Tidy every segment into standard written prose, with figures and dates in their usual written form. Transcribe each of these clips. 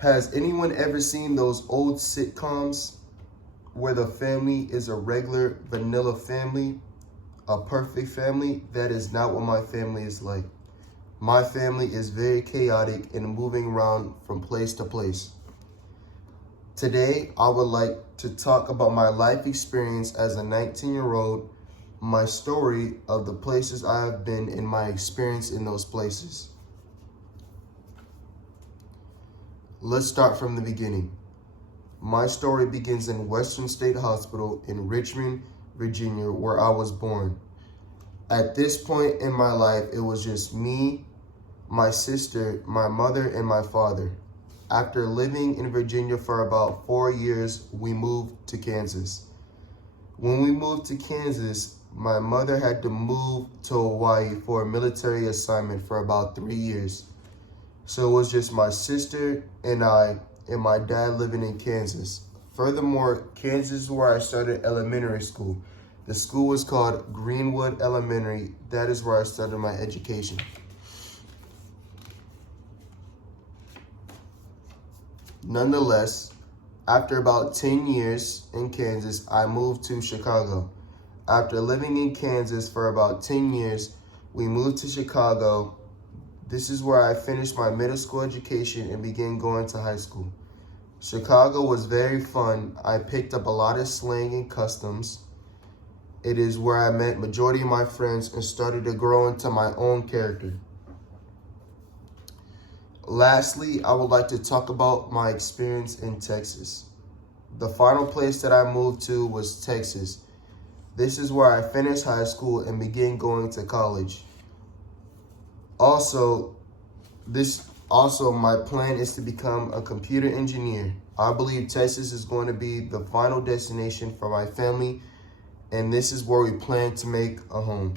Has anyone ever seen those old sitcoms where the family is a regular vanilla family, a perfect family? That is not what my family is like. My family is very chaotic and moving around from place to place. Today, I would like to talk about my life experience as a 19-year-old, my story of the places I have been and my experience in those places. Let's start from the beginning. My story begins in Western State Hospital in Richmond, Virginia, where I was born. At this point in my life, it was just me, my sister, my mother, and my father. After living in Virginia for about 4 years, we moved to Kansas. When we moved to Kansas, my mother had to move to Hawaii for a military assignment for about 3 years. So it was just my sister and I and my dad living in Kansas. Furthermore, Kansas is where I started elementary school. The school was called Greenwood Elementary. That is where I started my education. Nonetheless, after about 10 years in Kansas, I moved to Chicago. After living in Kansas for about 10 years, we moved to Chicago. This is where I finished my middle school education and began going to high school. Chicago was very fun. I picked up a lot of slang and customs. It is where I met majority of my friends and started to grow into my own character. Lastly, I would like to talk about my experience in Texas. The final place that I moved to was Texas. This is where I finished high school and began going to college. Also, my plan is to become a computer engineer. I believe Texas is going to be the final destination for my family, and this is where we plan to make a home.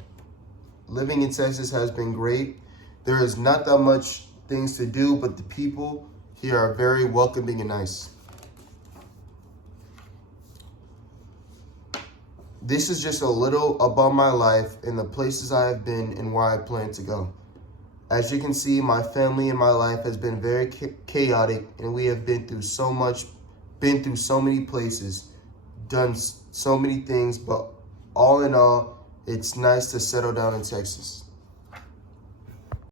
Living in Texas has been great. There is not that much things to do, but the people here are very welcoming and nice. This is just a little about my life and the places I have been and where I plan to go. As you can see, my family and my life has been very chaotic, and we have been through so many places, done so many things, but all in all, it's nice to settle down in Texas.